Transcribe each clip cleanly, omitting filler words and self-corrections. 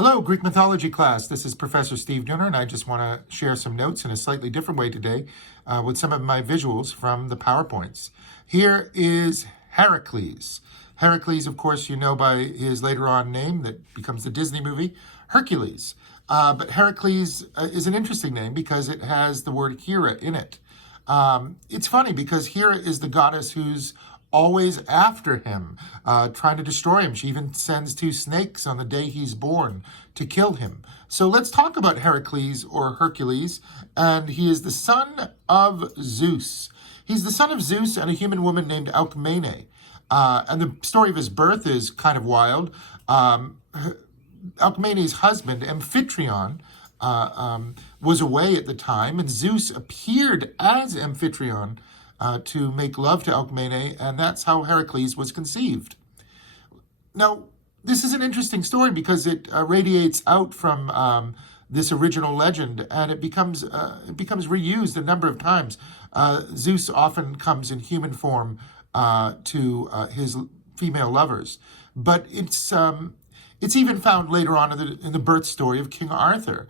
Hello, Greek mythology class. This is Professor Steve Nooner, and I just want to share some notes in a slightly different way today with some of my visuals from the PowerPoints. Here is Heracles. Heracles, of course, you know by his later on name that becomes the Disney movie, Hercules. But Heracles is an interesting name because it has the word Hera in it. It's funny because Hera is the goddess who's always after him, trying to destroy him. She even sends two snakes on the day he's born to kill him. So let's talk about Heracles or Hercules, and he is the son of Zeus. He's the son of Zeus and a human woman named Alcmene. And the story of his birth is kind of wild. Alcmene's husband, Amphitryon, was away at the time, and Zeus appeared as Amphitryon to make love to Alcmene, and that's how Heracles was conceived. Now, this is an interesting story because it radiates out from this original legend, and it becomes reused a number of times. Zeus often comes in human form to his female lovers, but it's even found later on in the birth story of King Arthur.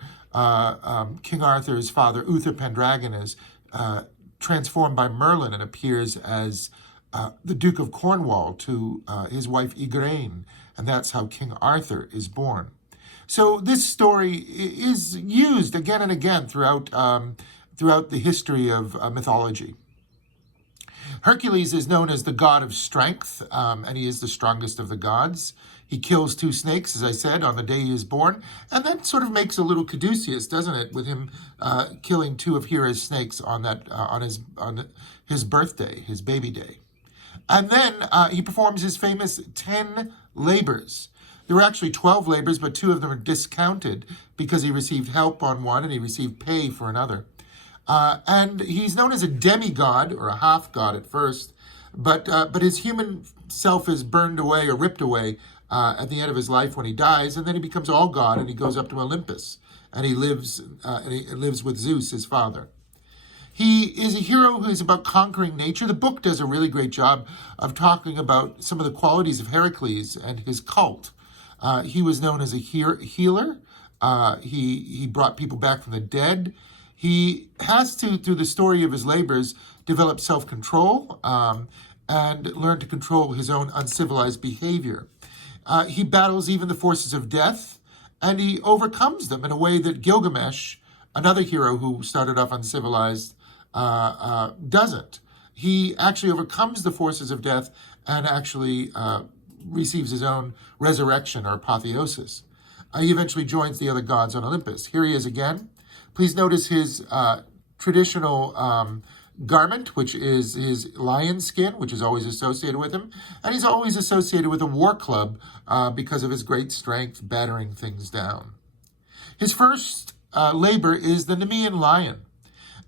King Arthur's father, Uther Pendragon, is transformed by Merlin and appears as the Duke of Cornwall to his wife Igraine, and that's how King Arthur is born. So this story is used again and again throughout the history of mythology. Hercules is known as the god of strength, and he is the strongest of the gods. He kills two snakes, as I said, on the day he is born, and that sort of makes a little caduceus, doesn't it, with him killing two of Hera's snakes on his birthday, his baby day. And then he performs his famous 10 labors. There were actually 12 labors, but 2 of them are discounted because he received help on one and he received pay for another. And he's known as a demigod, or a half-god at first, but his human self is burned away or ripped away at the end of his life when he dies, and then he becomes all God, and he goes up to Olympus, and he lives with Zeus, his father. He is a hero who is about conquering nature. The book does a really great job of talking about some of the qualities of Heracles and his cult. He was known as a healer. He brought people back from the dead. He has to, through the story of his labors, develop self-control and learn to control his own uncivilized behavior. He battles even the forces of death, and he overcomes them in a way that Gilgamesh, another hero who started off uncivilized, doesn't. He actually overcomes the forces of death and actually receives his own resurrection or apotheosis. He eventually joins the other gods on Olympus. Here he is again. Please notice his traditional garment, which is his lion skin, which is always associated with him. And he's always associated with a war club because of his great strength, battering things down. His first labor is the Nemean lion.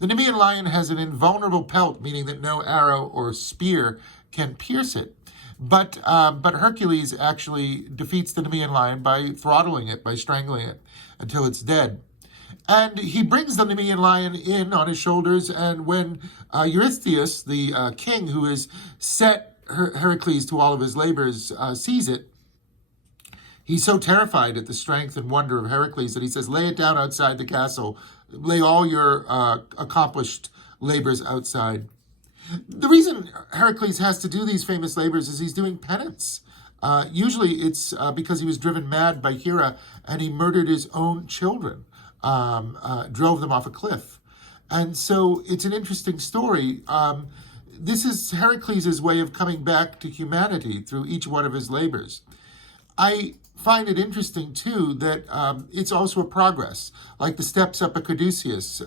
The Nemean lion has an invulnerable pelt, meaning that no arrow or spear can pierce it. But Hercules actually defeats the Nemean lion by throttling it, by strangling it until it's dead. And he brings the Nemean lion in on his shoulders, and when Eurystheus, the king who has set Heracles to all of his labors, sees it, he's so terrified at the strength and wonder of Heracles that he says, lay it down outside the castle, lay all your accomplished labors outside. The reason Heracles has to do these famous labors is he's doing penance. Usually it's because he was driven mad by Hera and he murdered his own children. Drove them off a cliff. And so it's an interesting story. This is Heracles' way of coming back to humanity through each one of his labors. I find it interesting, too, that it's also a progress. Like the steps up a caduceus,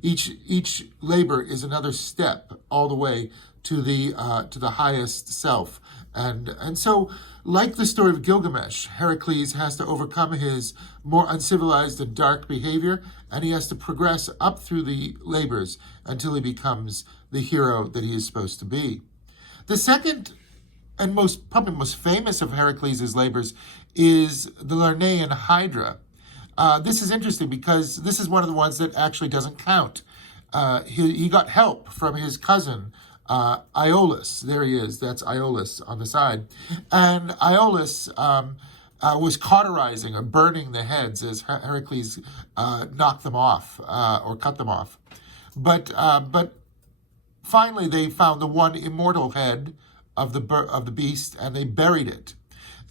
each labor is another step all the way to the highest self. And so, like the story of Gilgamesh, Heracles has to overcome his more uncivilized and dark behavior, and he has to progress up through the labors until he becomes the hero that he is supposed to be. The second and probably most famous of Heracles' labors is the Lernaean Hydra. This is interesting because this is one of the ones that actually doesn't count. He got help from his cousin, Iolaus. There he is. That's Iolaus on the side. And Iolaus was cauterizing or burning the heads as Heracles knocked them off or cut them off. But finally, they found the one immortal head of the beast, and they buried it.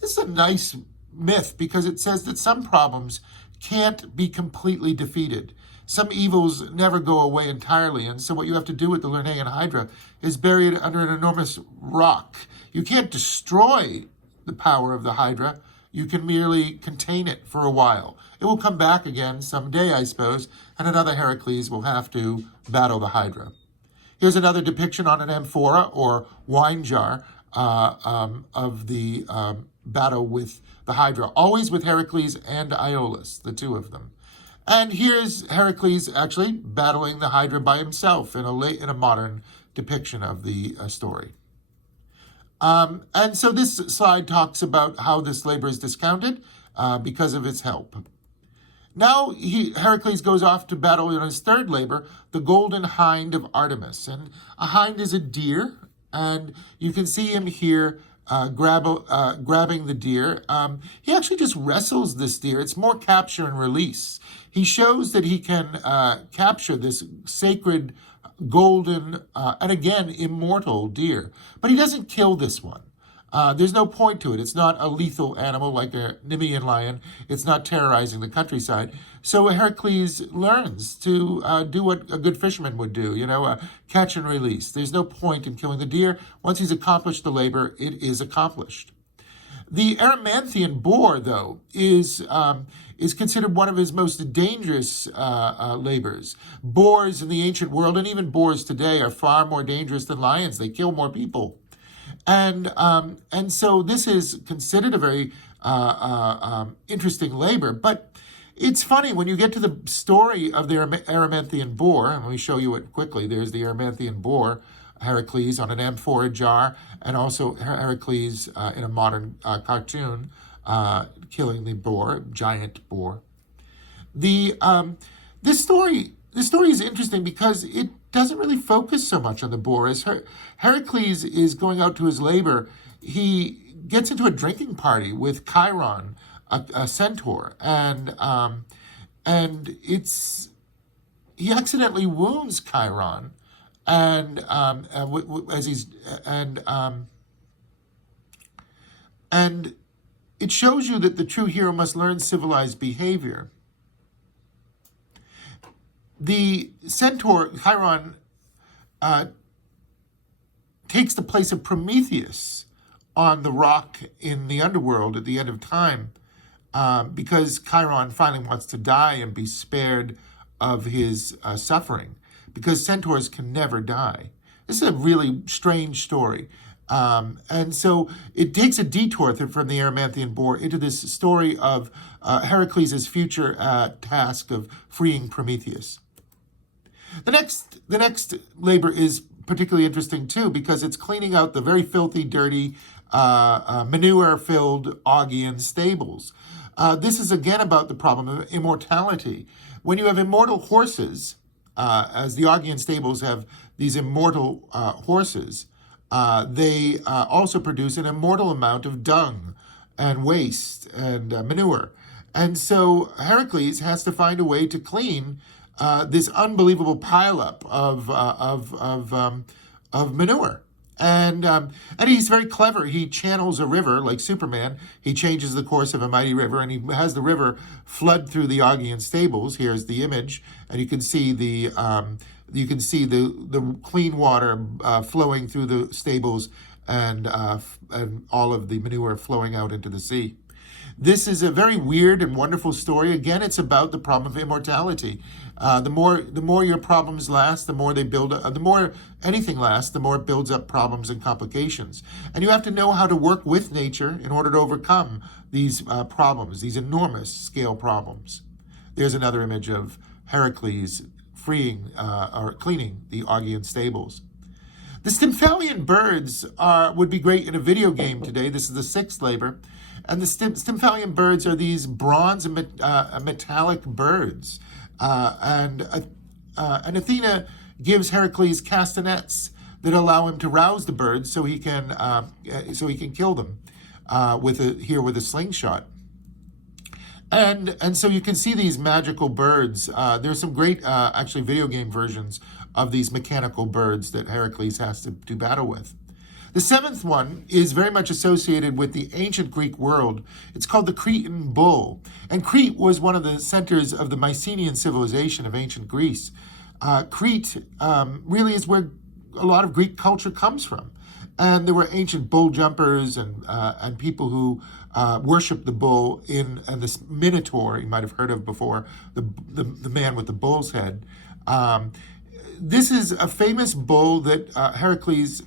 This is a nice myth because it says that some problems can't be completely defeated. Some evils never go away entirely, and so what you have to do with the Lernaean Hydra is bury it under an enormous rock. You can't destroy the power of the Hydra. You can merely contain it for a while. It will come back again someday, I suppose, and another Heracles will have to battle the Hydra. Here's another depiction on an amphora or wine jar of the battle with the Hydra, always with Heracles and Iolaus, the two of them. And here's Heracles actually battling the Hydra by himself in a modern depiction of the story. And so this slide talks about how this labor is discounted because of its help. Now Heracles goes off to battle in his third labor, the golden hind of Artemis. And a hind is a deer, and you can see him here grabbing the deer. He actually just wrestles this deer. It's more capture and release. He shows that he can capture this sacred, golden, and again, immortal deer. But he doesn't kill this one. There's no point to it. It's not a lethal animal like a Nemean lion. It's not terrorizing the countryside. So Heracles learns to do what a good fisherman would do, catch and release. There's no point in killing the deer. Once he's accomplished the labor, it is accomplished. The Erymanthian boar, though, is considered one of his most dangerous labors. Boars in the ancient world, and even boars today, are far more dangerous than lions. They kill more people. And so this is considered a very interesting labor. But it's funny, when you get to the story of the Erymanthian boar, and let me show you it quickly. There's the Erymanthian boar, Heracles on an amphora jar, and also Heracles in a modern cartoon killing the boar, giant boar. This story is interesting because it doesn't really focus so much on the boar. As Heracles is going out to his labor, he gets into a drinking party with Chiron, a centaur, and he accidentally wounds Chiron, and it shows you that the true hero must learn civilized behavior. The centaur, Chiron, takes the place of Prometheus on the rock in the underworld at the end of time because Chiron finally wants to die and be spared of his suffering, because centaurs can never die. This is a really strange story. And so it takes a detour from the Erymanthian boar into this story of Heracles' future task of freeing Prometheus. The next labor is particularly interesting too, because it's cleaning out the very filthy, dirty, manure-filled Augean stables. This is again about the problem of immortality. When you have immortal horses, as the Augean stables have these immortal horses, they also produce an immortal amount of dung and waste and manure. And so Heracles has to find a way to clean this unbelievable pileup of manure. And he's very clever. He channels a river like Superman. He changes the course of a mighty river, and he has the river flood through the Augean stables. Here's the image, and you can see the clean water flowing through the stables, and all of the manure flowing out into the sea. This is a very weird and wonderful story. Again, it's about the problem of immortality. The more your problems last, the more they build up. The more anything lasts, the more it builds up problems and complications. And you have to know how to work with nature in order to overcome these problems, these enormous scale problems. There's another image of Heracles freeing or cleaning the Augean stables. The Stymphalian birds would be great in a video game today. This is the sixth labor. And the Stymphalian birds are these bronze and metallic birds. And Athena gives Heracles castanets that allow him to rouse the birds so he can kill them with a slingshot. And so you can see these magical birds. There's some great, actually, video game versions of these mechanical birds that Heracles has to do battle with. The seventh one is very much associated with the ancient Greek world. It's called the Cretan bull. And Crete was one of the centers of the Mycenaean civilization of ancient Greece. Crete really is where a lot of Greek culture comes from. And there were ancient bull jumpers and people who worshipped the bull and this Minotaur you might have heard of before, the man with the bull's head. This is a famous bull that Heracles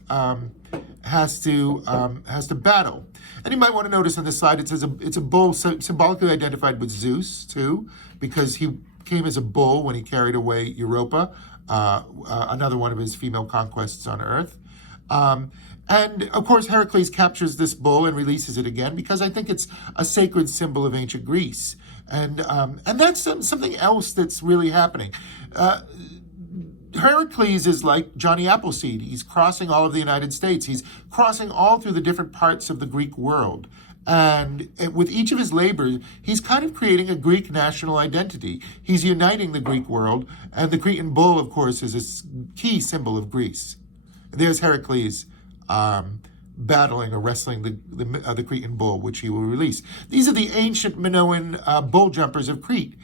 has to battle. And you might want to notice on this slide it says it's a bull symbolically identified with Zeus too, because he came as a bull when he carried away Europa, another one of his female conquests on Earth. And of course, Heracles captures this bull and releases it again because I think it's a sacred symbol of ancient Greece. And that's something else that's really happening. Heracles is like Johnny Appleseed. He's crossing all of the United States. He's crossing all through the different parts of the Greek world. And with each of his labors, he's kind of creating a Greek national identity. He's uniting the Greek world. And the Cretan bull, of course, is a key symbol of Greece. And there's Heracles battling or wrestling the Cretan bull, which he will release. These are the ancient Minoan bull jumpers of Crete.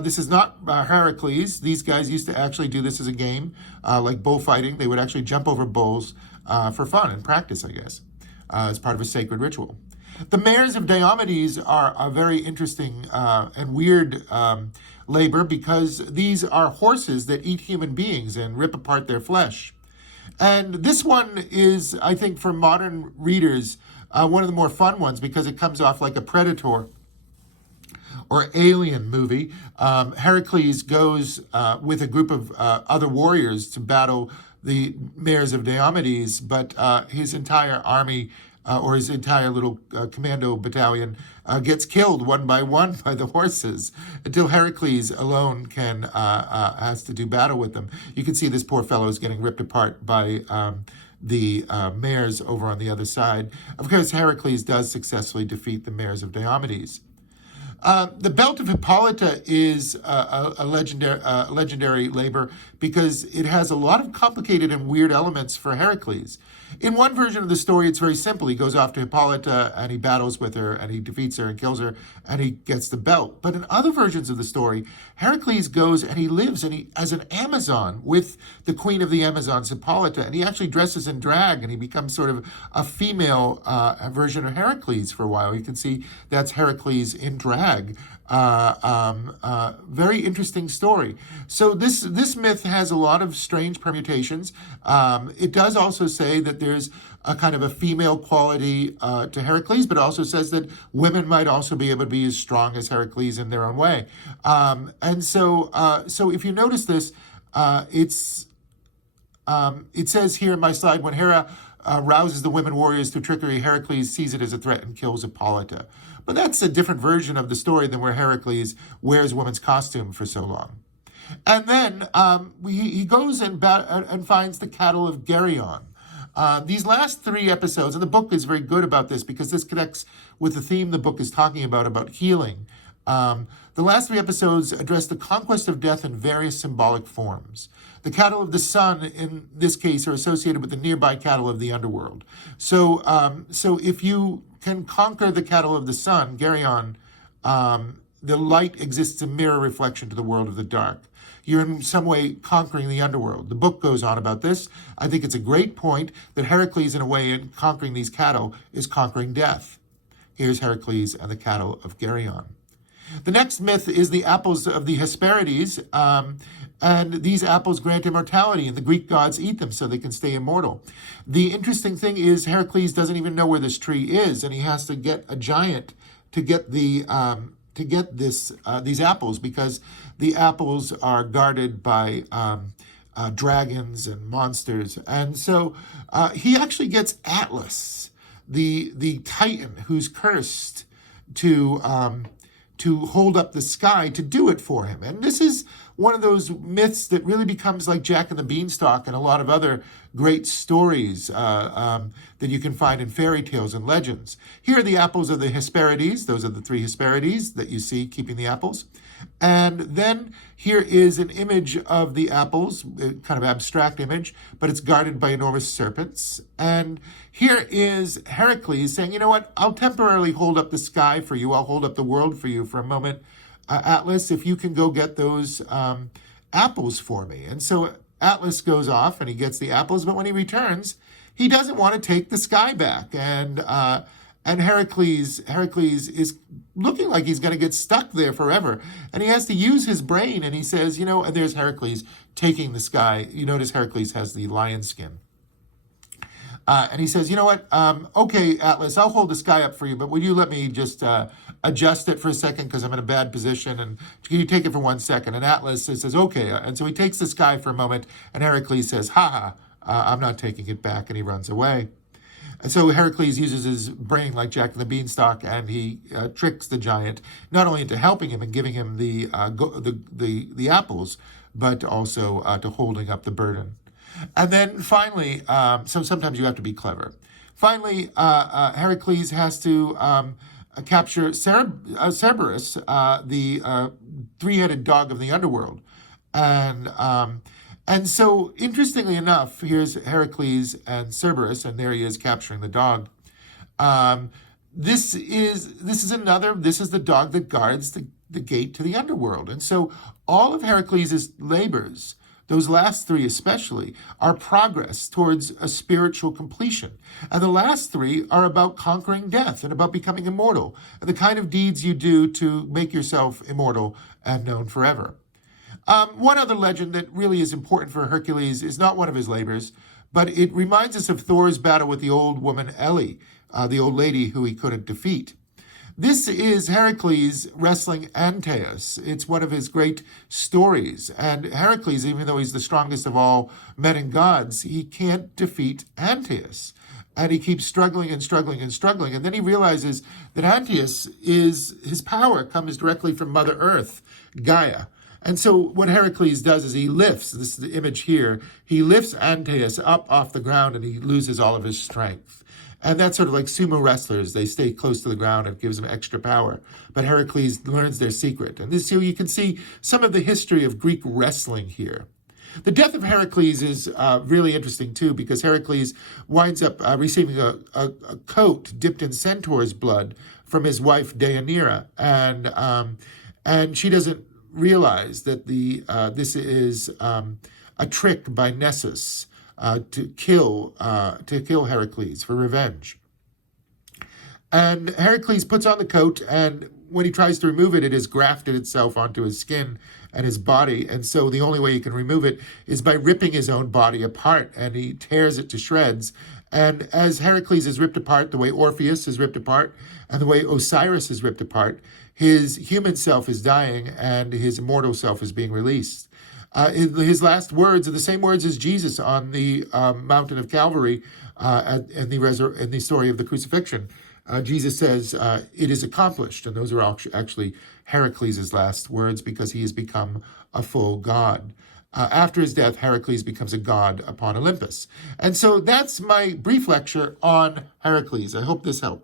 This is not Heracles. These guys used to actually do this as a game, like bullfighting. They would actually jump over bulls for fun and practice, I guess, as part of a sacred ritual. The mares of Diomedes are a very interesting and weird labor because these are horses that eat human beings and rip apart their flesh. And this one is, I think, for modern readers, one of the more fun ones because it comes off like a Predator or Alien movie. Heracles goes with a group of other warriors to battle the mares of Diomedes, but his entire army or his entire little commando battalion gets killed one by the horses until Heracles alone has to do battle with them. You can see this poor fellow is getting ripped apart by the mares over on the other side. Of course, Heracles does successfully defeat the mares of Diomedes. The Belt of Hippolyta is a legendary labor because it has a lot of complicated and weird elements for Heracles. In one version of the story, it's very simple. He goes off to Hippolyta and he battles with her and he defeats her and kills her and he gets the belt. But in other versions of the story, Heracles goes and he lives as an Amazon with the queen of the Amazons, Hippolyta, and he actually dresses in drag and he becomes sort of a female version of Heracles for a while. You can see that's Heracles in drag. Very interesting story. So this myth has a lot of strange permutations. It does also say that there's a kind of a female quality to Heracles, but also says that women might also be able to be as strong as Heracles in their own way. And so if you notice this, it says here in my slide, when Hera rouses the women warriors to trickery, Heracles sees it as a threat and kills Hippolyta. But that's a different version of the story than where Heracles wears woman's costume for so long. And then he goes and finds the cattle of Geryon. These last three episodes, and the book is very good about this because this connects with the theme the book is talking about healing. The last three episodes address the conquest of death in various symbolic forms. The cattle of the sun, in this case, are associated with the nearby cattle of the underworld. So if you can conquer the cattle of the sun, Geryon, the light exists a mirror reflection to the world of the dark. You're in some way conquering the underworld. The book goes on about this. I think it's a great point that Heracles, in a way, in conquering these cattle, is conquering death. Here's Heracles and the cattle of Geryon. The next myth is the apples of the Hesperides, and these apples grant immortality, and the Greek gods eat them so they can stay immortal. The interesting thing is Heracles doesn't even know where this tree is, and he has to get a giant to get these apples because the apples are guarded by dragons and monsters. And so he actually gets Atlas, the Titan who's cursed to to hold up the sky to do it for him. And this is one of those myths that really becomes like Jack and the Beanstalk and a lot of other great stories that you can find in fairy tales and legends. Here are the apples of the Hesperides. Those are the three Hesperides that you see keeping the apples. And then here is an image of the apples, a kind of abstract image, but it's guarded by enormous serpents. And here is Heracles saying, you know what, I'll temporarily hold up the sky for you. I'll hold up the world for you for a moment, Atlas, if you can go get those apples for me. And so Atlas goes off and he gets the apples, but when he returns, he doesn't want to take the sky back. And Heracles is looking like he's going to get stuck there forever. And he has to use his brain. And he says, you know, and there's Heracles taking the sky. You notice Heracles has the lion skin. And he says, you know what? Okay, Atlas, I'll hold the sky up for you, but will you let me just adjust it for a second because I'm in a bad position? And can you take it for 1 second? And Atlas says, okay. And so he takes the sky for a moment. And Heracles says, I'm not taking it back. And he runs away. And so Heracles uses his brain like Jack and the Beanstalk, and he tricks the giant not only into helping him and giving him the apples, but also to holding up the burden. And then finally, so sometimes you have to be clever. Finally, Heracles has to capture Cerberus, the three-headed dog of the underworld, and so, interestingly enough, here's Heracles and Cerberus, and there he is capturing the dog. This is the dog that guards the gate to the underworld. And so all of Heracles' labors, those last three especially, are progress towards a spiritual completion. And the last three are about conquering death and about becoming immortal, and the kind of deeds you do to make yourself immortal and known forever. One other legend that really is important for Hercules is not one of his labors, but it reminds us of Thor's battle with the old woman Ellie, the old lady who he couldn't defeat. This is Heracles wrestling Antaeus. It's one of his great stories. And Heracles, even though he's the strongest of all men and gods, he can't defeat Antaeus. And he keeps struggling and struggling and struggling. And then he realizes that Antaeus his power comes directly from Mother Earth, Gaia. And so what Heracles does is he lifts, this is the image here, he lifts Antaeus up off the ground and he loses all of his strength. And that's sort of like sumo wrestlers. They stay close to the ground and it gives them extra power. But Heracles learns their secret. And this, so you can see some of the history of Greek wrestling here. The death of Heracles is really interesting too, because Heracles winds up receiving a coat dipped in centaur's blood from his wife Deianira. And she doesn't realize that this is a trick by Nessus to kill Heracles for revenge. And Heracles puts on the coat, and when he tries to remove it, it has grafted itself onto his skin and his body. And so the only way he can remove it is by ripping his own body apart, and he tears it to shreds. And as Heracles is ripped apart, the way Orpheus is ripped apart, and the way Osiris is ripped apart, his human self is dying, and his immortal self is being released. His last words are the same words as Jesus on the mountain of Calvary in the story of the crucifixion. Jesus says, it is accomplished. And those are actually Heracles' last words, because he has become a full god. After his death, Heracles becomes a god upon Olympus. And so that's my brief lecture on Heracles. I hope this helps.